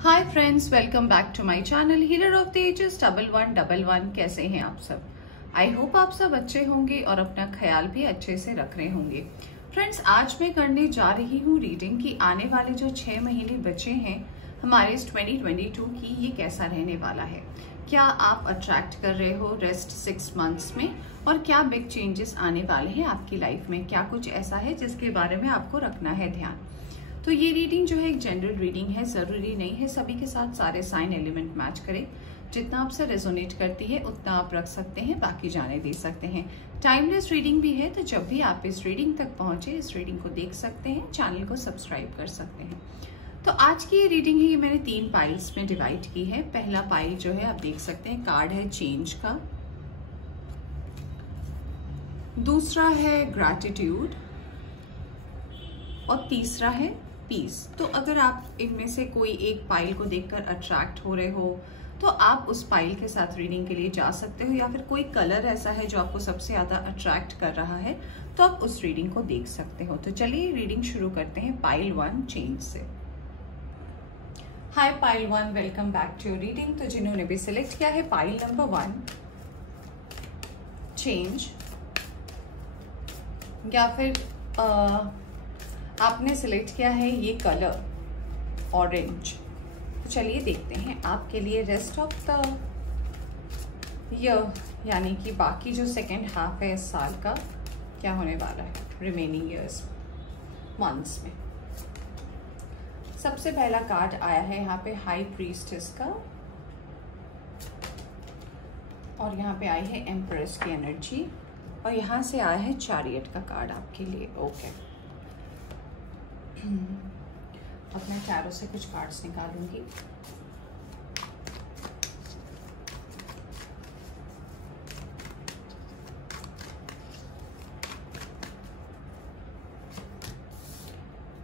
Hi friends, welcome back to my channel healer of the ages 1111। कैसे हैं आप सब? आई होप आप सब अच्छे होंगे और अपना ख्याल भी अच्छे से रख रहे होंगे। फ्रेंड्स, आज मैं करने जा रही हूँ रीडिंग की आने वाले जो 6 महीने बचे हैं हमारे इस 2022 की, ये कैसा रहने वाला है। क्या आप अट्रैक्ट कर रहे हो रेस्ट 6 मंथ्स में, और क्या बिग चेंजेस आने वाले हैं आपकी लाइफ में। क्या कुछ ऐसा है जिसके बारे में आपको रखना है ध्यान। तो ये रीडिंग जो है एक जनरल रीडिंग है, जरूरी नहीं है सभी के साथ सारे साइन एलिमेंट मैच करें। जितना आपसे रेजोनेट करती है उतना आप रख सकते हैं, बाकी जाने दे सकते हैं। टाइमलेस रीडिंग भी है, तो जब भी आप इस रीडिंग तक पहुंचे इस रीडिंग को देख सकते हैं, चैनल को सब्सक्राइब कर सकते हैं। तो आज की ये रीडिंग है, ये मैंने 3 पाइल्स में डिवाइड की है। पहला पाइल जो है आप देख सकते हैं कार्ड है चेंज का, दूसरा है ग्रैटिट्यूड और तीसरा है पीस। तो अगर आप इनमें से कोई एक पाइल को देखकर अट्रैक्ट हो रहे हो तो आप उस पाइल के साथ रीडिंग के लिए जा सकते हो, या फिर कोई कलर ऐसा है जो आपको सबसे ज्यादा अट्रैक्ट कर रहा है तो आप उस रीडिंग को देख सकते हो। तो चलिए रीडिंग शुरू करते हैं पाइल 1 चेंज से। Hi pile 1, welcome back to your reading. तो जिन्होंने भी सिलेक्ट किया है पाइल नंबर 1 चेंज, या फिर आपने सिलेक्ट किया है ये कलर ऑरेंज, तो चलिए देखते हैं आपके लिए रेस्ट ऑफ द ईयर, यानी कि बाकी जो सेकेंड हाफ है इस साल का, क्या होने वाला है रिमेनिंग ईयर्स मंथ्स में। सबसे पहला कार्ड आया है यहाँ पे हाई प्रीस्टेस का, और यहाँ पे आई है एम्प्रेस की एनर्जी, और यहाँ से आया है चैरियट का कार्ड आपके लिए। ओके, अब मैं टैरो से कुछ कार्ड्स निकालूंगी।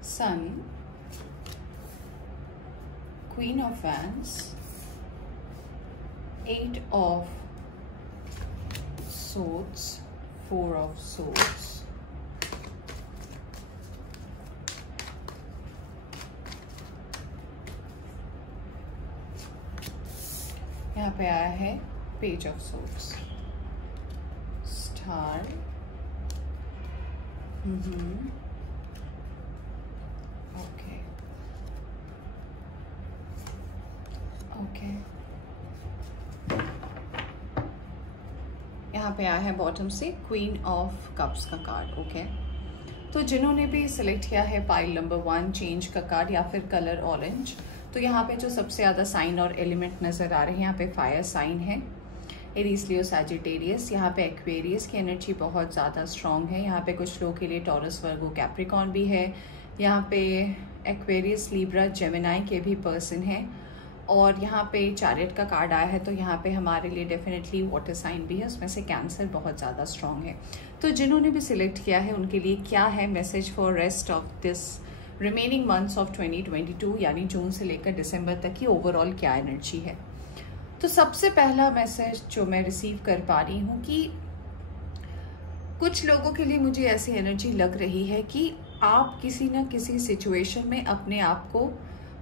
Sun, queen of wands, 8 of swords, 4 of swords, यहाँ पे आया है page of swords, star, okay okay, यहाँ पे आया है बॉटम से क्वीन ऑफ कप्स का कार्ड। ओके, तो जिन्होंने भी सिलेक्ट किया है पाइल नंबर 1 चेंज का कार्ड या फिर कलर ऑरेंज, तो यहाँ पे जो सबसे ज्यादा साइन और एलिमेंट नजर आ रहे हैं, यहाँ पे फायर साइन है एरीज, लियो, सैजिटेरियस। यहाँ पे एक्वेरियस की एनर्जी बहुत ज्यादा स्ट्रांग है। यहाँ पे कुछ लोगों के लिए टॉरस, वर्गो, कैप्रिकॉन भी है। यहाँ पे एक्वेरियस, लीब्रा, जेमिनाई के भी पर्सन हैं। और यहाँ पे चैरियट का कार्ड आया है, तो यहाँ पे हमारे लिए डेफिनेटली वाटर साइन भी है, उसमें से कैंसर बहुत ज़्यादा स्ट्रांग है। तो जिन्होंने भी सिलेक्ट किया है उनके लिए क्या है message for rest of this remaining months of 2022, यानी जून से लेकर दिसंबर तक की ओवरऑल क्या एनर्जी है। तो सबसे पहला मैसेज जो मैं रिसीव कर पा रही हूँ कि कुछ लोगों के लिए मुझे ऐसी एनर्जी लग रही है कि आप किसी ना किसी सिचुएशन में अपने आप को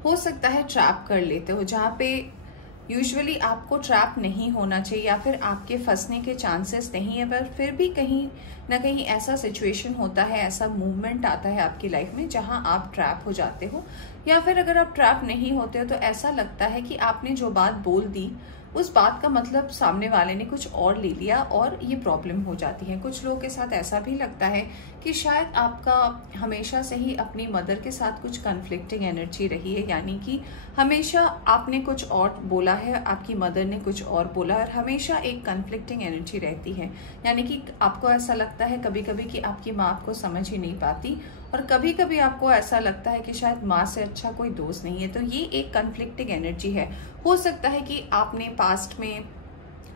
हो सकता है ट्रैप कर लेते हो, जहाँ पे यूजुअली आपको ट्रैप नहीं होना चाहिए या फिर आपके फंसने के चांसेस नहीं है, पर फिर भी कहीं ना कहीं ऐसा सिचुएशन होता है, ऐसा मूवमेंट आता है आपकी लाइफ में जहां आप ट्रैप हो जाते हो। या फिर अगर आप ट्रैप नहीं होते हो तो ऐसा लगता है कि आपने जो बात बोल दी उस बात का मतलब सामने वाले ने कुछ और ले लिया और ये प्रॉब्लम हो जाती है। कुछ लोगों के साथ ऐसा भी लगता है कि शायद आपका हमेशा से ही अपनी मदर के साथ कुछ कन्फ्लिक्टिंग एनर्जी रही है, यानी कि हमेशा आपने कुछ और बोला है, आपकी मदर ने कुछ और बोला, और हमेशा एक कन्फ्लिक्टिंग एनर्जी रहती है। यानी कि आपको ऐसा लगता है कभी कभी कि आपकी माँ आपको समझ ही नहीं पाती, और कभी कभी आपको ऐसा लगता है कि शायद माँ से अच्छा कोई दोस्त नहीं है। तो ये एक कन्फ्लिक्टिंग एनर्जी है। हो सकता है कि आपने पास्ट में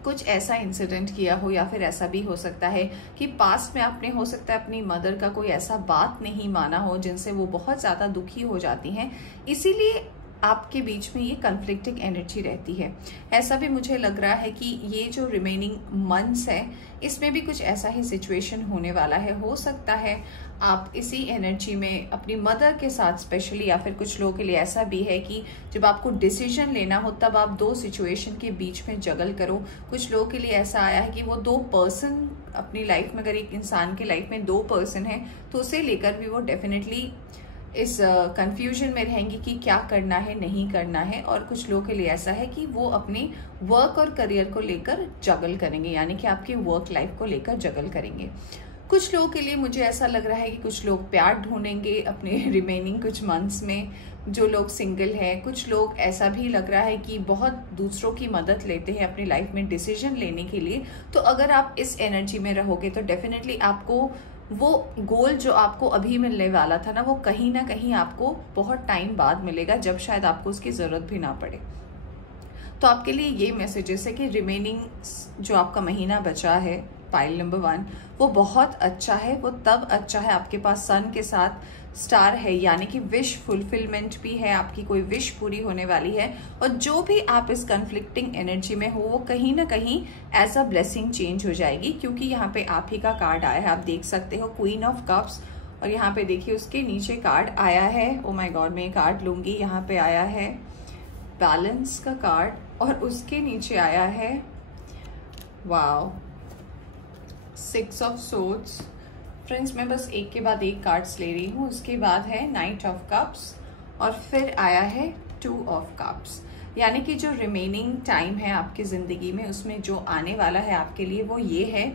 कुछ ऐसा इंसिडेंट किया हो, या फिर ऐसा भी हो सकता है कि पास्ट में आपने हो सकता है अपनी मदर का कोई ऐसा बात नहीं माना हो जिनसे वो बहुत ज़्यादा दुखी हो जाती हैं। इसीलिए आपके बीच में ये कन्फ्लिक्टिंग एनर्जी रहती है। ऐसा भी मुझे लग रहा है कि ये जो रिमेनिंग मंथ्स है इसमें भी कुछ ऐसा ही सिचुएशन होने वाला है। हो सकता है आप इसी एनर्जी में अपनी मदर के साथ स्पेशली, या फिर कुछ लोगों के लिए ऐसा भी है कि जब आपको डिसीजन लेना हो तब आप दो सिचुएशन के बीच में जगल करो। कुछ लोगों के लिए ऐसा आया है कि वो दो पर्सन अपनी लाइफ में, अगर एक इंसान की लाइफ में दो पर्सन है तो उसे लेकर भी वो डेफिनेटली इस कंफ्यूजन में रहेंगी कि क्या करना है नहीं करना है। और कुछ लोगों के लिए ऐसा है कि वो अपने वर्क और करियर को लेकर जगल करेंगे, यानी कि आपकी वर्क लाइफ को लेकर जगल करेंगे। कुछ लोगों के लिए मुझे ऐसा लग रहा है कि कुछ लोग प्यार ढूंढेंगे अपने रिमेनिंग कुछ मंथ्स में, जो लोग सिंगल हैं। कुछ लोग ऐसा भी लग रहा है कि बहुत दूसरों की मदद लेते हैं अपनी लाइफ में डिसीजन लेने के लिए। तो अगर आप इस एनर्जी में रहोगे तो डेफिनेटली आपको वो गोल जो आपको अभी मिलने वाला था ना, वो कहीं ना कहीं आपको बहुत टाइम बाद मिलेगा, जब शायद आपको उसकी जरूरत भी ना पड़े। तो आपके लिए ये मैसेजेस है कि रिमेनिंग जो आपका महीना बचा है पाइल नंबर 1, वो बहुत अच्छा है। वो तब अच्छा है आपके पास सन के साथ स्टार है, यानी कि विश फुलफिलमेंट भी है, आपकी कोई विश पूरी होने वाली है। और जो भी आप इस कन्फ्लिक्टिंग एनर्जी में हो वो कहीं ना कहीं एज अ ब्लेसिंग चेंज हो जाएगी, क्योंकि यहाँ पे आप ही का कार्ड आया है। आप देख सकते हो क्वीन ऑफ कप्स, और यहाँ पे देखिए उसके नीचे कार्ड आया है, ओ माय गॉड मैं कार्ड लूंगी, यहाँ पे आया है बैलेंस का कार्ड, और उसके नीचे आया है वाओ 6 ऑफ सोर्ड्स। फ्रेंड्स मैं बस एक के बाद एक कार्ड्स ले रही हूँ। उसके बाद है नाइट ऑफ कप्स, और फिर आया है 2 ऑफ कप्स। यानी कि जो रिमेनिंग टाइम है आपकी जिंदगी में, उसमें जो आने वाला है आपके लिए वो ये है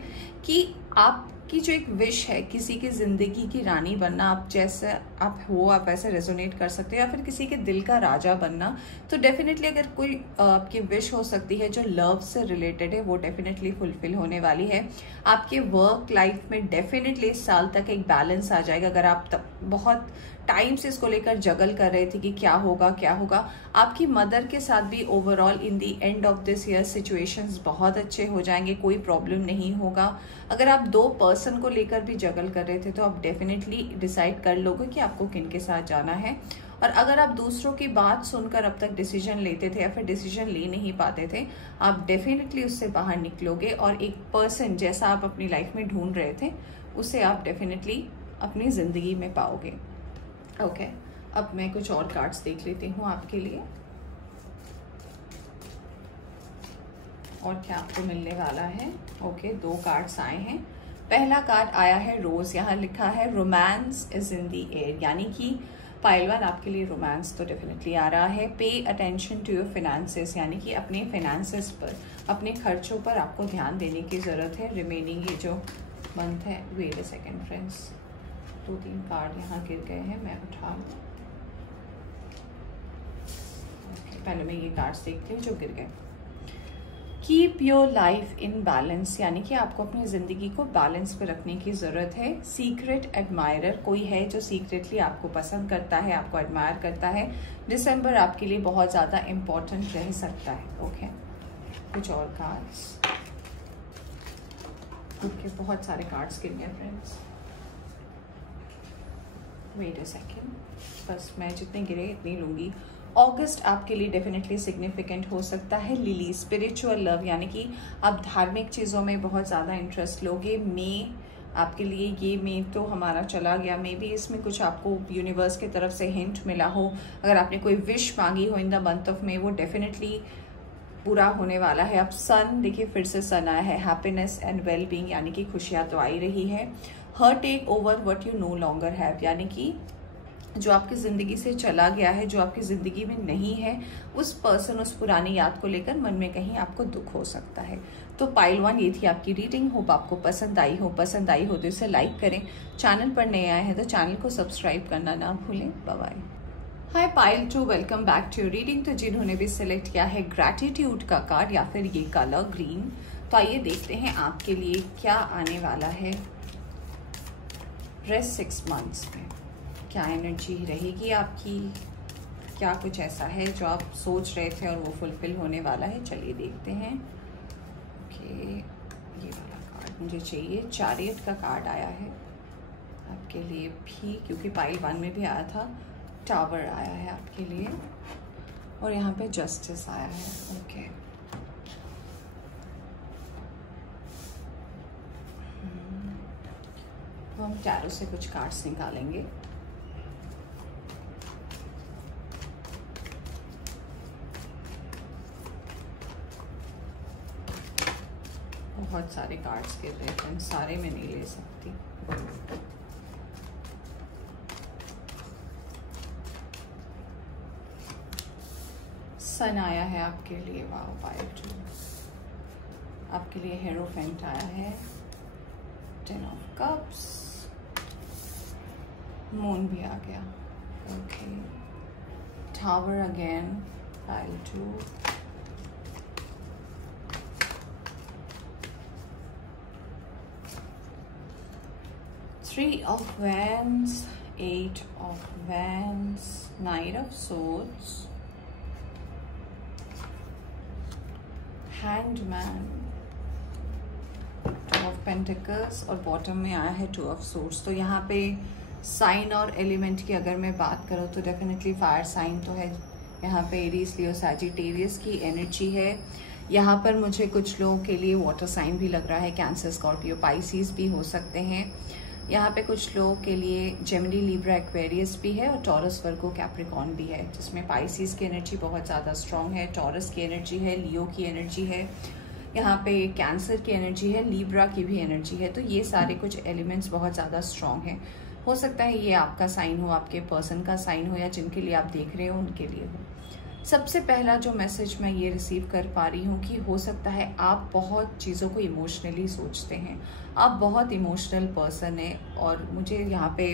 कि आपकी जो एक विश है किसी की जिंदगी की रानी बनना, आप जैसे आप हो आप वैसे रेजोनेट कर सकते हो, या फिर किसी के दिल का राजा बनना। तो डेफिनेटली अगर कोई आपकी विश हो सकती है जो लव से रिलेटेड है, वो डेफिनेटली फुलफिल होने वाली है। आपके वर्क लाइफ में डेफिनेटली इस साल तक एक बैलेंस आ जाएगा। अगर आप बहुत टाइम से इसको लेकर जगल कर रहे थे कि क्या होगा क्या होगा, आपकी मदर के साथ भी overall in the end of this year situations बहुत अच्छे हो जाएंगे, कोई प्रॉब्लम नहीं होगा। अगर आप 2 पर्सन को लेकर भी जगल कर रहे थे तो आप डेफिनेटली डिसाइड कर लोगे कि आपको किन के साथ जाना है। और अगर आप दूसरों की बात सुनकर अब तक डिसीजन लेते थे या फिर डिसीजन ले नहीं पाते थे, आप डेफिनेटली उससे बाहर निकलोगे, और एक पर्सन जैसा आप अपनी लाइफ में ढूंढ रहे थे उसे आप डेफिनेटली अपनी जिंदगी में पाओगे। ओके, अब मैं कुछ और कार्ड्स देख लेती हूँ आपके लिए, और क्या आपको मिलने वाला है। ओके, 2 कार्ड्स आए हैं। पहला कार्ड आया है रोज, यहाँ लिखा है romance is in the air, यानी कि पाइल 1 आपके लिए रोमांस तो डेफिनेटली आ रहा है। Pay attention to your finances, यानी कि अपने फिनेंसेस पर, अपने खर्चों पर आपको ध्यान देने की जरूरत है रिमेनिंग ये जो मंथ है। Wait a second friends, 2-3 card यहाँ गिर गए हैं, मैं उठा लूँ। पहले मैं ये कार्ड्स देखती हूँ जो गिर गए। Keep your life in balance, यानी कि आपको अपनी जिंदगी को बैलेंस पे रखने की जरूरत है। सीक्रेट एडमायरर, कोई है जो सीक्रेटली आपको पसंद करता है, आपको एडमायर करता है। दिसंबर आपके लिए बहुत ज्यादा इम्पोर्टेंट रह सकता है। ओके, कुछ और कार्ड्स। ओके, बहुत सारे कार्ड्स गिर गए फ्रेंड्स। वेट अ सेकेंड, बस मैं जितने गिरे इतनी लूंगी। अगस्त आपके लिए डेफिनेटली सिग्निफिकेंट हो सकता है। लिली, स्पिरिचुअल लव, यानी कि आप धार्मिक चीज़ों में बहुत ज़्यादा इंटरेस्ट लोगे। मई आपके लिए, ये मई तो हमारा चला गया, मे बी इसमें कुछ आपको यूनिवर्स की तरफ से हिंट मिला हो। अगर आपने कोई विश मांगी हो in the month of May, वो डेफिनेटली पूरा होने वाला है। अब सन देखिए, फिर से सन आया है। हैप्पीनेस एंड वेल बीइंग, यानी कि खुशियाँ तो आ ही रही है। हर take over what you no longer have, यानी कि जो आपकी ज़िंदगी से चला गया है, जो आपकी ज़िंदगी में नहीं है, उस पर्सन, उस पुरानी याद को लेकर मन में कहीं आपको दुख हो सकता है। तो पाइल 1 ये थी आपकी रीडिंग। होप आपको पसंद आई हो। पसंद आई हो तो इसे लाइक करें। चैनल पर नए आए हैं तो चैनल को सब्सक्राइब करना ना भूलें। Bye bye. Hi pile 2, welcome back to your reading. तो जिन्होंने भी सिलेक्ट किया है ग्रैटिट्यूड का कार्ड या फिर ये कलर ग्रीन, तो आइए देखते हैं आपके लिए क्या आने वाला है रेस्ट 6 मंथ्स में। क्या एनर्जी रहेगी आपकी, क्या कुछ ऐसा है जो आप सोच रहे थे और वो फुलफिल होने वाला है। चलिए देखते हैं। ओके, ये वाला कार्ड मुझे चाहिए। चैरियट का कार्ड आया है आपके लिए भी, क्योंकि पाइल 1 में भी आया था। टावर आया है आपके लिए। और यहाँ पे जस्टिस आया है। ओके, तो हम टैरो से कुछ कार्ड्स निकालेंगे। बहुत सारे कार्ड्स गिर रहे थे, सारे मैं नहीं ले सकती। सन आया है आपके लिए, वाह पायल 2। आपके लिए हेरोफेंट आया है, 10 ऑफ कप्स, मून भी आ गया। Okay, tower again, Payal 2, Three of Wands, 8 of Wands, Knight of Swords, Hanged Man, 2 of Pentacles और बॉटम में आया है 2 of Swords। तो यहाँ पे साइन और एलिमेंट की अगर मैं बात करूँ तो डेफिनेटली फायर साइन तो है। यहाँ पे एरीज, लियो, सैजिटेरियस की एनर्जी है। यहाँ पर मुझे कुछ लोगों के लिए वाटर साइन भी लग रहा है, कैंसर, स्कॉर्पियो, पाइसिस भी हो सकते हैं। यहाँ पे कुछ लोगों के लिए जेमिनी, लिब्रा, एक्वेरियस भी है और टॉरस, वर्गो, कैप्रिकॉर्न भी है, जिसमें पाइसिस की एनर्जी बहुत ज़्यादा स्ट्रांग है, टॉरस की एनर्जी है, लियो की एनर्जी है, यहाँ पे कैंसर की एनर्जी है, लिब्रा की भी एनर्जी है। तो ये सारे कुछ एलिमेंट्स बहुत ज़्यादा स्ट्रांग हैं। हो सकता है ये आपका साइन हो, आपके पर्सन का साइन हो, या जिनके लिए आप देख रहे हो उनके लिए हो। सबसे पहला जो मैसेज मैं ये रिसीव कर पा रही हूँ कि हो सकता है आप बहुत चीज़ों को इमोशनली सोचते हैं, आप बहुत इमोशनल पर्सन हैं, और मुझे यहाँ पे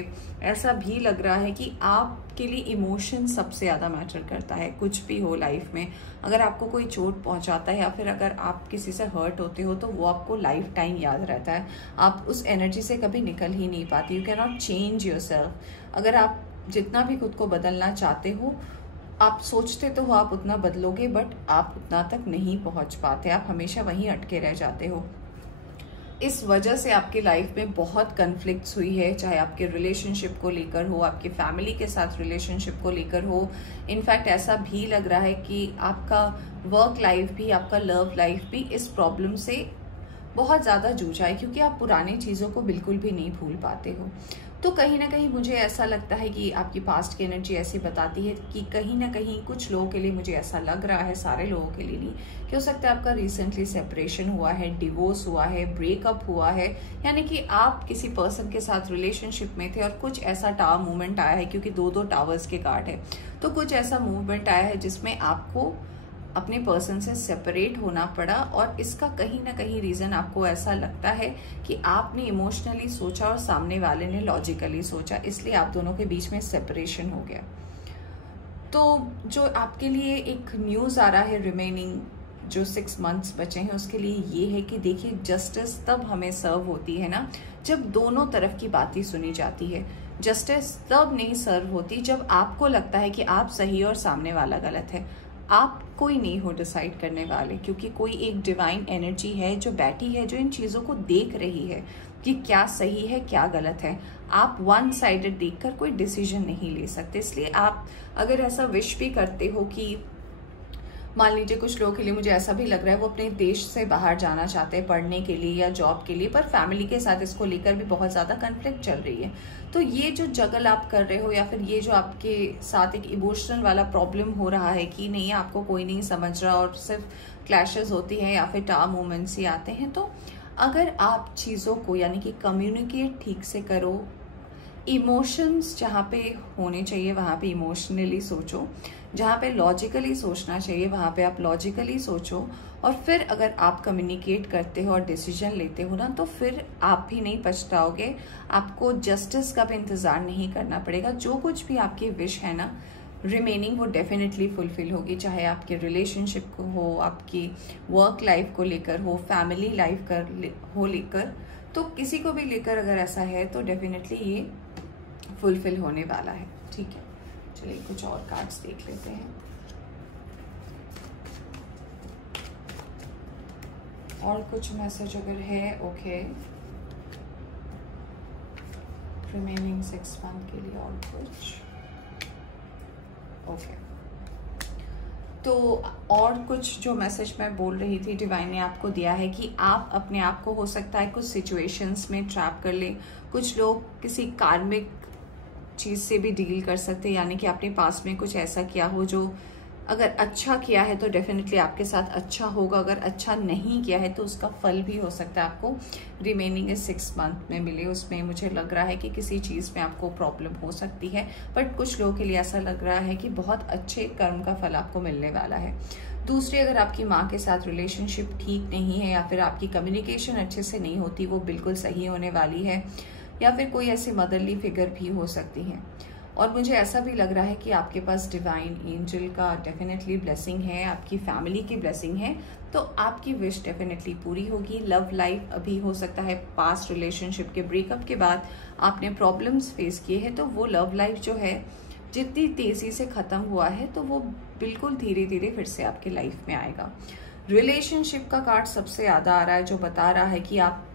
ऐसा भी लग रहा है कि आपके लिए इमोशन सबसे ज़्यादा मैटर करता है। कुछ भी हो लाइफ में, अगर आपको कोई चोट पहुँचाता है या फिर अगर आप किसी से हर्ट होते हो तो वो आपको लाइफ टाइम याद रहता है। आप उस एनर्जी से कभी निकल ही नहीं पाती। You can not change yourself. अगर आप जितना भी खुद को बदलना चाहते हो, आप सोचते तो हो आप उतना बदलोगे, बट आप उतना तक नहीं पहुंच पाते, आप हमेशा वहीं अटके रह जाते हो। इस वजह से आपकी लाइफ में बहुत कन्फ्लिक्ट्स हुई है, चाहे आपके रिलेशनशिप को लेकर हो, आपके फैमिली के साथ रिलेशनशिप को लेकर हो। इनफैक्ट ऐसा भी लग रहा है कि आपका वर्क लाइफ भी, आपका लव लाइफ भी इस प्रॉब्लम से बहुत ज़्यादा जूझा है, क्योंकि आप पुरानी चीज़ों को बिल्कुल भी नहीं भूल पाते हो। तो कहीं ना कहीं मुझे ऐसा लगता है कि आपकी पास्ट की एनर्जी ऐसी बताती है कि कहीं ना कहीं कुछ लोगों के लिए, मुझे ऐसा लग रहा है, सारे लोगों के लिए नहीं, कि हो सकता है आपका रिसेंटली सेपरेशन हुआ है, डिवोर्स हुआ है, ब्रेकअप हुआ है, यानी कि आप किसी पर्सन के साथ रिलेशनशिप में थे और कुछ ऐसा टावर मूवमेंट आया है, क्योंकि 2-2 टावर्स के कार्ड है। तो कुछ ऐसा मूवमेंट आया है जिसमें आपको अपने पर्सन से सेपरेट होना पड़ा, और इसका कहीं ना कहीं रीजन आपको ऐसा लगता है कि आपने इमोशनली सोचा और सामने वाले ने लॉजिकली सोचा, इसलिए आप दोनों के बीच में सेपरेशन हो गया। तो जो आपके लिए एक न्यूज आ रहा है, रिमेनिंग जो 6 मंथ्स बचे हैं उसके लिए ये है कि देखिए, जस्टिस तब हमें सर्व होती है ना जब दोनों तरफ की बातें सुनी जाती है। जस्टिस तब नहीं सर्व होती जब आपको लगता है कि आप सही और सामने वाला गलत है। आप कोई नहीं हो डिसाइड करने वाले, क्योंकि कोई एक डिवाइन एनर्जी है जो बैठी है, जो इन चीज़ों को देख रही है कि क्या सही है क्या गलत है। आप वन साइडेड देखकर कोई डिसीजन नहीं ले सकते। इसलिए आप अगर ऐसा विश भी करते हो कि, मान लीजिए कुछ लोगों के लिए मुझे ऐसा भी लग रहा है वो अपने देश से बाहर जाना चाहते हैं पढ़ने के लिए या जॉब के लिए, पर फैमिली के साथ इसको लेकर भी बहुत ज़्यादा कन्फ्लिक्ट चल रही है। तो ये जो जगल आप कर रहे हो, या फिर ये जो आपके साथ एक इमोशनल वाला प्रॉब्लम हो रहा है कि नहीं आपको कोई नहीं समझ रहा और सिर्फ क्लैशेस होती हैं या फिर टावर मूवमेंट्स ही आते हैं, तो अगर आप चीज़ों को यानी कि कम्युनिकेट ठीक से करो, इमोशंस जहाँ पे होने चाहिए वहाँ पे इमोशनली सोचो, जहाँ पे लॉजिकली सोचना चाहिए वहाँ पे आप लॉजिकली सोचो, और फिर अगर आप कम्युनिकेट करते हो और डिसीजन लेते हो ना, तो फिर आप भी नहीं पछताओगे, आपको जस्टिस का भी इंतज़ार नहीं करना पड़ेगा। जो कुछ भी आपकी विश है ना रिमेनिंग, वो डेफिनेटली फुलफिल होगी, चाहे आपके रिलेशनशिप को हो, आपकी वर्क लाइफ को लेकर हो, फैमिली लाइफ हो लेकर, तो किसी को भी लेकर अगर ऐसा है तो डेफिनेटली ये फुलफिल होने वाला है। ठीक है, चलिए कुछ और कार्ड्स देख लेते हैं। और कुछ मैसेज अगर है, ओके, रिमेनिंग 6 मंथ के लिए और कुछ, ओके। तो और कुछ जो मैसेज मैं बोल रही थी, डिवाइन ने आपको दिया है कि आप अपने आप को हो सकता है कुछ सिचुएशंस में ट्रैप कर ले। कुछ लोग किसी कार्मिक चीज़ से भी डील कर सकते हैं, यानी कि आपने पास में कुछ ऐसा किया हो जो अगर अच्छा किया है तो डेफिनेटली आपके साथ अच्छा होगा, अगर अच्छा नहीं किया है तो उसका फल भी हो सकता है आपको रिमेनिंग 6 मंथ में मिले। उसमें मुझे लग रहा है कि किसी चीज़ में आपको प्रॉब्लम हो सकती है, बट कुछ लोगों के लिए ऐसा लग रहा है कि बहुत अच्छे कर्म का फल आपको मिलने वाला है। दूसरी, अगर आपकी माँ के साथ रिलेशनशिप ठीक नहीं है या फिर आपकी कम्युनिकेशन अच्छे से नहीं होती, वो बिल्कुल सही होने वाली है। या फिर कोई ऐसी मदरली फिगर भी हो सकती है। और मुझे ऐसा भी लग रहा है कि आपके पास डिवाइन एंजल का डेफिनेटली ब्लेसिंग है, आपकी फैमिली की ब्लेसिंग है, तो आपकी विश डेफिनेटली पूरी होगी। लव लाइफ अभी हो सकता है पास्ट रिलेशनशिप के ब्रेकअप के बाद आपने प्रॉब्लम्स फेस किए हैं, तो वो लव लाइफ जो है जितनी तेजी से खत्म हुआ है तो वो बिल्कुल धीरे धीरे फिर से आपकी लाइफ में आएगा। रिलेशनशिप का कार्ड सबसे ज्यादा आ रहा है, जो बता रहा है कि आप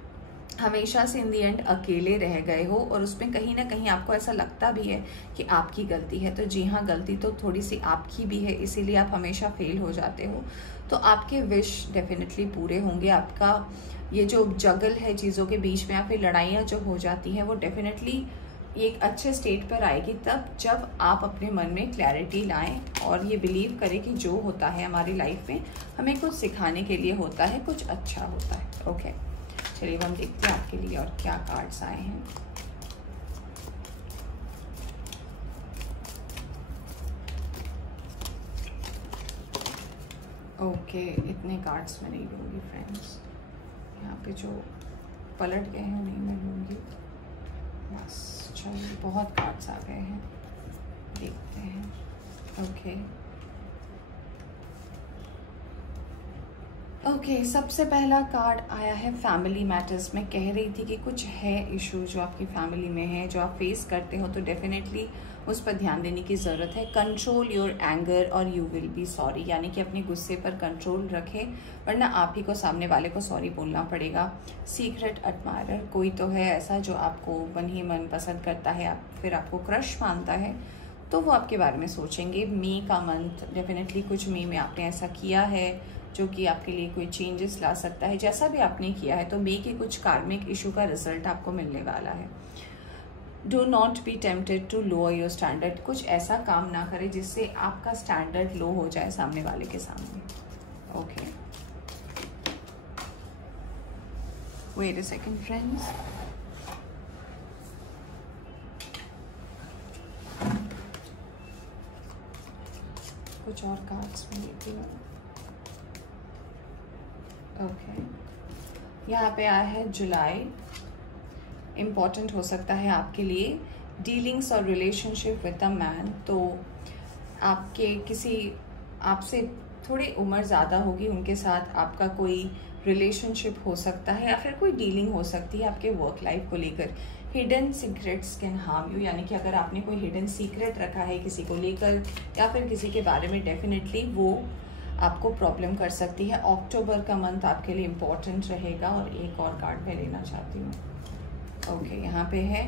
हमेशा से इन दी एंड अकेले रह गए हो और उसमें कहीं ना कहीं आपको ऐसा लगता भी है कि आपकी गलती है। तो जी हाँ, गलती तो थोड़ी सी आपकी भी है, इसीलिए आप हमेशा फेल हो जाते हो। तो आपके विश डेफिनेटली पूरे होंगे। आपका ये जो जगल है चीज़ों के बीच में या फिर लड़ाइयाँ जो हो जाती हैं, वो डेफिनेटली एक अच्छे स्टेट पर आएगी तब जब आप अपने मन में क्लैरिटी लाएं और ये बिलीव करें कि जो होता है हमारी लाइफ में हमें कुछ सिखाने के लिए होता है, कुछ अच्छा होता है। ओके, चलिए हम देखते हैं आपके लिए और क्या कार्ड्स आए हैं। ओके, इतने कार्ड्स मैं नहीं लूँगी फ्रेंड्स, यहाँ पे जो पलट गए हैं नहीं मैं लूँगी बस। चलिए, बहुत कार्ड्स आ गए हैं, देखते हैं। ओके, सबसे पहला कार्ड आया है फैमिली मैटर्स में। कह रही थी कि कुछ है इशू जो आपकी फैमिली में है, जो आप फेस करते हो, तो डेफिनेटली उस पर ध्यान देने की ज़रूरत है। कंट्रोल योर एंगर और यू विल बी सॉरी, यानी कि अपने गुस्से पर कंट्रोल रखें वरना आप ही को सामने वाले को सॉरी बोलना पड़ेगा। सीक्रेट एडमायरर, कोई तो है ऐसा जो आपको मन ही मन पसंद करता है, फिर आपको क्रश मानता है, तो वो आपके बारे में सोचेंगे। मई का मंथ, डेफिनेटली कुछ मई में आपने ऐसा किया है जो कि आपके लिए कोई चेंजेस ला सकता है। जैसा भी आपने किया है तो मई के कुछ कार्मिक इशू का रिजल्ट आपको मिलने वाला है। Do not be tempted to lower your standard, कुछ ऐसा काम ना करें जिससे आपका स्टैंडर्ड लो हो जाए सामने वाले के सामने। Okay, wait a second friends. कुछ और कार्ड्स में लेती हूँ। ओके, यहाँ पे आया है जुलाई, इम्पॉर्टेंट हो सकता है आपके लिए डीलिंग्स और रिलेशनशिप विद अ मैन। तो आपके किसी आपसे थोड़ी उम्र ज़्यादा होगी, उनके साथ आपका कोई रिलेशनशिप हो सकता है या फिर कोई डीलिंग हो सकती है आपके वर्क लाइफ को लेकर। Hidden secrets can harm you, यानी कि अगर आपने कोई हिडन सीक्रेट रखा है किसी को लेकर या फिर किसी के बारे में, डेफिनेटली वो आपको प्रॉब्लम कर सकती है। अक्टूबर का मंथ आपके लिए इम्पॉर्टेंट रहेगा। और एक और कार्ड मैं लेना चाहती हूँ। ओके, यहाँ पे है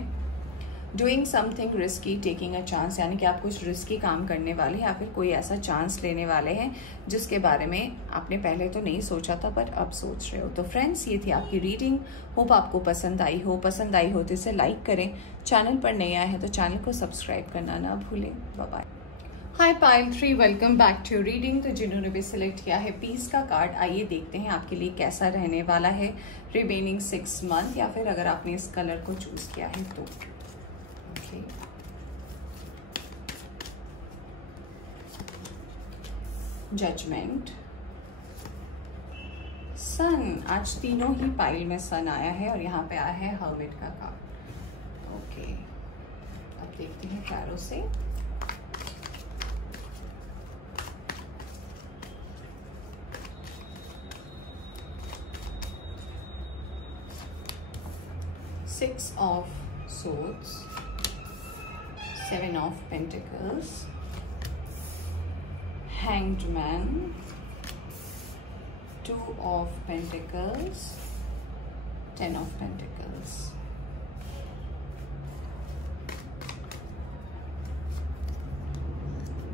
doing something risky taking a chance, यानी कि आप कुछ रिस्की काम करने वाले हैं या फिर कोई ऐसा चांस लेने वाले हैं जिसके बारे में आपने पहले तो नहीं सोचा था पर अब सोच रहे हो। तो फ्रेंड्स, ये थी आपकी रीडिंग। होप आपको पसंद आई हो तो इसे लाइक करें। चैनल पर नए आए हैं तो चैनल को सब्सक्राइब करना ना भूलें। Bye bye. Hi pile 3, welcome back to reading. तो जिन्होंने भी सिलेक्ट किया है पीस का कार्ड, आइए देखते हैं आपके लिए कैसा रहने वाला है रिमेनिंग 6 मंथ, या फिर अगर आपने इस कलर को चूज किया है तो। ओके, जजमेंट, सन, आज तीनों ही पाइल में सन आया है और यहाँ पे आया है हर्मिट का कार्ड। ओके, अब देखते हैं टैरो से। Six of Swords, 7 of Pentacles, Hanged Man, 2 of Pentacles, 10 of Pentacles,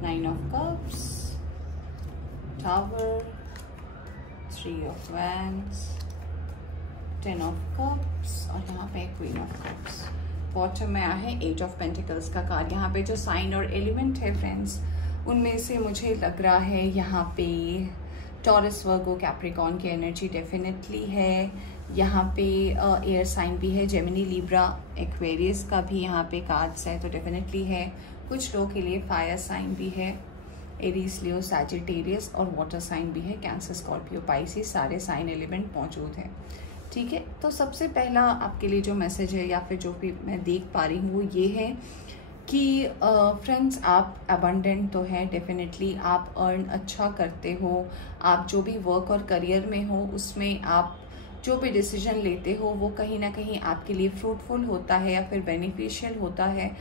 Nine of Cups, tower, 3 of wands, 10 of cups और यहाँ पे क्वीन ऑफ कप्स। बॉटम में आया है 8 ऑफ पेंटिकल्स का कार्ड। यहाँ पे जो साइन और एलिमेंट है फ्रेंड्स, उनमें से मुझे लग रहा है यहाँ पे टॉरस, वर्गो, कैप्रिकॉर्न की एनर्जी डेफिनेटली है। यहाँ पे एयर साइन भी है, जेमिनी, लिब्रा, एक्वेरियस का भी यहाँ पे कार्ड्स है तो डेफिनेटली है। कुछ लोगों के लिए फायर साइन भी है, एरीज, लियो, सैजिटेरियस और वाटर साइन भी है, कैंसर, स्कॉर्पियो, पाइसिस, सारे साइन एलिमेंट मौजूद हैं। ठीक है, तो सबसे पहला आपके लिए जो मैसेज है या फिर जो भी मैं देख पा रही हूँ वो ये है कि फ्रेंड्स आप अबंडेंट तो हैं डेफिनेटली, आप अर्न अच्छा करते हो, आप जो भी वर्क और करियर में हो उसमें आप जो भी डिसीजन लेते हो वो कहीं ना कहीं आपके लिए फ्रूटफुल होता है या फिर बेनिफिशियल होता है।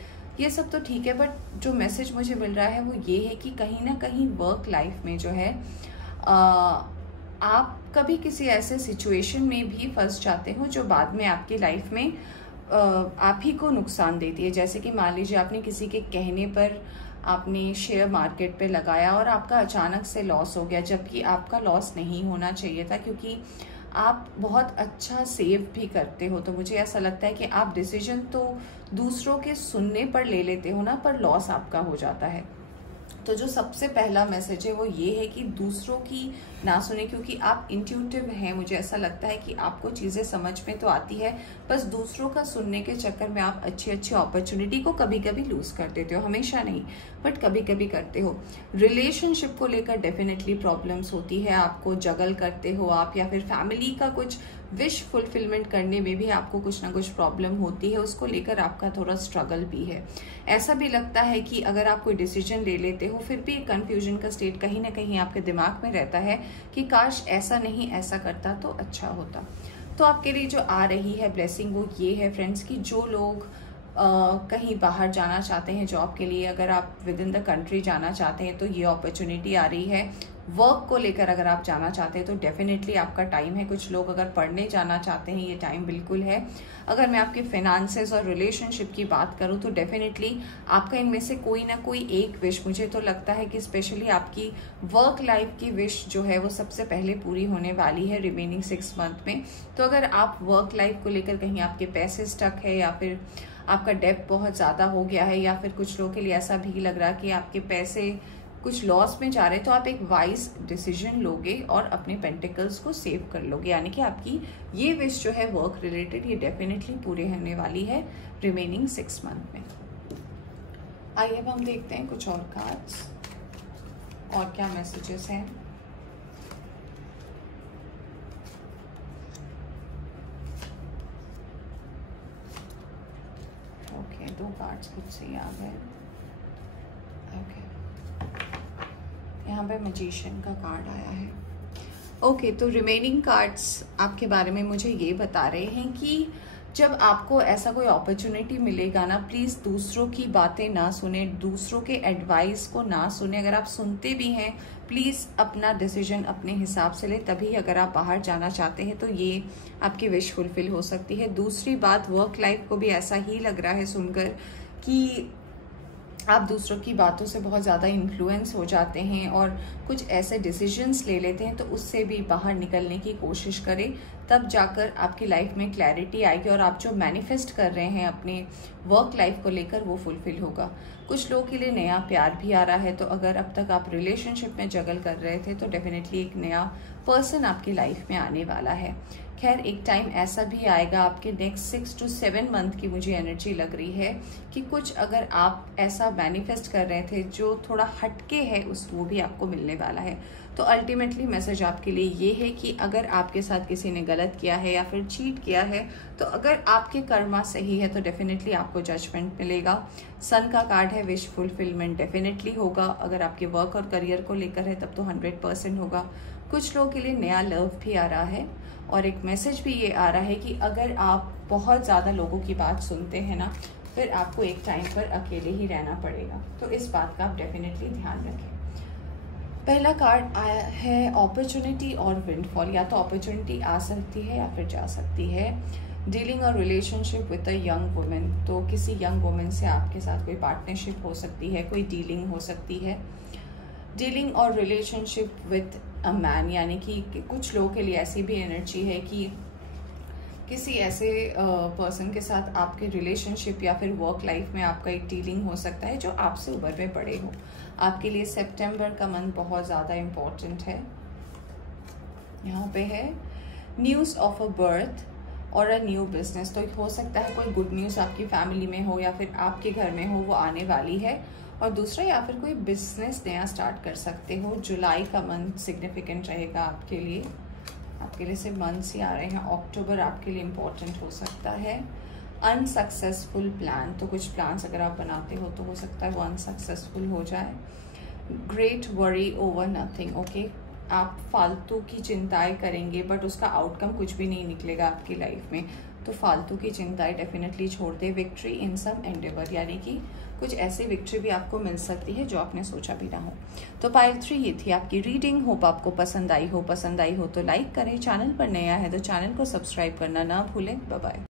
ये सब तो ठीक है, बट जो मैसेज मुझे मिल रहा है वो ये है कि कहीं ना कहीं वर्क लाइफ में जो है आप कभी किसी ऐसे सिचुएशन में भी फंस जाते हो जो बाद में आपकी लाइफ में आप ही को नुकसान देती है। जैसे कि मान लीजिए आपने किसी के कहने पर आपने शेयर मार्केट पे लगाया और आपका अचानक से लॉस हो गया, जबकि आपका लॉस नहीं होना चाहिए था क्योंकि आप बहुत अच्छा सेव भी करते हो। तो मुझे ऐसा लगता है कि आप डिसीजन तो दूसरों के सुनने पर ले लेते हो ना, पर लॉस आपका हो जाता है। तो जो सबसे पहला मैसेज है वो ये है कि दूसरों की ना सुने, क्योंकि आप इंट्यूटिव हैं। मुझे ऐसा लगता है कि आपको चीज़ें समझ में तो आती है, बस दूसरों का सुनने के चक्कर में आप अच्छी अच्छी अपॉर्चुनिटी को कभी कभी लूज कर देते हो, हमेशा नहीं बट कभी कभी करते हो। रिलेशनशिप को लेकर डेफिनेटली प्रॉब्लम्स होती है, आपको जगल करते हो आप, या फिर फैमिली का कुछ विश फुलफिलमेंट करने में भी आपको कुछ ना कुछ प्रॉब्लम होती है, उसको लेकर आपका थोड़ा स्ट्रगल भी है। ऐसा भी लगता है कि अगर आप कोई डिसीजन ले लेते हो फिर भी कंफ्यूजन का स्टेट कहीं ना कहीं आपके दिमाग में रहता है कि काश ऐसा नहीं ऐसा करता तो अच्छा होता। तो आपके लिए जो आ रही है ब्लेसिंग वो ये है फ्रेंड्स कि जो लोग कहीं बाहर जाना चाहते हैं जॉब के लिए, अगर आप विद इन द कंट्री जाना चाहते हैं तो ये अपॉर्चुनिटी आ रही है। वर्क को लेकर अगर आप जाना चाहते हैं तो डेफिनेटली आपका टाइम है। कुछ लोग अगर पढ़ने जाना चाहते हैं ये टाइम बिल्कुल है। अगर मैं आपके फाइनेंसेस और रिलेशनशिप की बात करूं तो डेफिनेटली आपका इनमें से कोई ना कोई एक विश, मुझे तो लगता है कि स्पेशली आपकी वर्क लाइफ की विश जो है वो सबसे पहले पूरी होने वाली है रिमेनिंग 6 मंथ में। तो अगर आप वर्क लाइफ को लेकर कहीं आपके पैसे स्टक है या फिर आपका डेब्ट बहुत ज़्यादा हो गया है या फिर कुछ लोगों के लिए ऐसा भी लग रहा है कि आपके पैसे कुछ लॉस में जा रहे हैं, तो आप एक वाइज डिसीजन लोगे और अपने पेंटिकल्स को सेव कर लोगे। यानी कि आपकी ये विश जो है वर्क रिलेटेड ये डेफिनेटली पूरे होने वाली है रिमेनिंग 6 मंथ में। आइए अब हम देखते हैं कुछ और कार्ड्स और क्या मैसेजेस हैं। ओके, 2 कार्ड्स खुद से आ गए। ओके, यहाँ पे मैजिशियन का कार्ड आया है। ओके, तो रिमेनिंग कार्ड्स आपके बारे में मुझे ये बता रहे हैं कि जब आपको ऐसा कोई अपॉर्चुनिटी मिलेगा ना, प्लीज़ दूसरों की बातें ना सुने, दूसरों के एडवाइस को ना सुने। अगर आप सुनते भी हैं प्लीज़ अपना डिसीजन अपने हिसाब से ले, तभी अगर आप बाहर जाना चाहते हैं तो ये आपकी विश फुलफिल हो सकती है। दूसरी बात, वर्क लाइफ को भी ऐसा ही लग रहा है सुनकर कि आप दूसरों की बातों से बहुत ज़्यादा इन्फ्लुएंस हो जाते हैं और कुछ ऐसे डिसीजंस ले लेते हैं, तो उससे भी बाहर निकलने की कोशिश करें, तब जाकर आपकी लाइफ में क्लैरिटी आएगी और आप जो मैनिफेस्ट कर रहे हैं अपने वर्क लाइफ को लेकर वो फुलफिल होगा। कुछ लोगों के लिए नया प्यार भी आ रहा है, तो अगर अब तक आप रिलेशनशिप में जगल कर रहे थे तो डेफिनेटली एक नया पर्सन आपकी लाइफ में आने वाला है। खैर, एक टाइम ऐसा भी आएगा आपके नेक्स्ट 6 to 7 मंथ की मुझे एनर्जी लग रही है कि कुछ अगर आप ऐसा मैनिफेस्ट कर रहे थे जो थोड़ा हटके है वो भी आपको मिलने वाला है। तो अल्टीमेटली मैसेज आपके लिए ये है कि अगर आपके साथ किसी ने गलत किया है या फिर चीट किया है, तो अगर आपके कर्मा सही है तो डेफिनेटली आपको जजमेंट मिलेगा। सन का कार्ड है, विश फुलफिलमेंट डेफिनेटली होगा। अगर आपके वर्क और करियर को लेकर है तब तो 100% होगा। कुछ लोगों के लिए नया लव भी आ रहा है और एक मैसेज भी ये आ रहा है कि अगर आप बहुत ज़्यादा लोगों की बात सुनते हैं ना, फिर आपको एक टाइम पर अकेले ही रहना पड़ेगा। तो इस बात का आप डेफिनेटली ध्यान रखें। पहला कार्ड आया है अपॉर्चुनिटी और विंडफॉल। या तो अपॉर्चुनिटी आ सकती है या फिर जा सकती है। डीलिंग और relationship with a young women, तो किसी यंग वुमेन से आपके साथ कोई पार्टनरशिप हो सकती है, कोई डीलिंग हो सकती है। डीलिंग और रिलेशनशिप विथ अ मैन, यानी कि कुछ लोगों के लिए ऐसी भी एनर्जी है कि किसी ऐसे पर्सन के साथ आपके रिलेशनशिप या फिर वर्क लाइफ में आपका एक डीलिंग हो सकता है जो आपसे उम्र में बड़े हो। आपके लिए सितंबर का मंथ बहुत ज़्यादा इम्पोर्टेंट है। यहाँ पे है न्यूज़ ऑफ अ बर्थ और अ न्यू बिजनेस, तो हो सकता है कोई गुड न्यूज़ आपकी फैमिली में हो या फिर आपके घर में हो, वो आने वाली है। और दूसरा, या फिर कोई बिजनेस नया स्टार्ट कर सकते हो। जुलाई का मंथ सिग्निफिकेंट रहेगा आपके लिए। आपके लिए सिर्फ मंथ्स ही आ रहे हैं। अक्टूबर आपके लिए इम्पोर्टेंट हो सकता है। अनसक्सेसफुल प्लान, तो कुछ प्लान्स अगर आप बनाते हो तो हो सकता है वो अनसक्सेसफुल हो जाए। Great worry over nothing, okay, आप फालतू की चिंताएं करेंगे बट उसका आउटकम कुछ भी नहीं निकलेगा आपकी लाइफ में, तो फालतू की चिंताएं डेफिनेटली छोड़ दे। विक्ट्री इन सम एंडेवर, यानी कि कुछ ऐसी विक्ट्री भी आपको मिल सकती है जो आपने सोचा भी ना हो। तो पाइल 3 ये थी आपकी रीडिंग। होप आपको पसंद आई हो तो लाइक करें। चैनल पर नया है तो चैनल को सब्सक्राइब करना ना भूलें। Bye bye.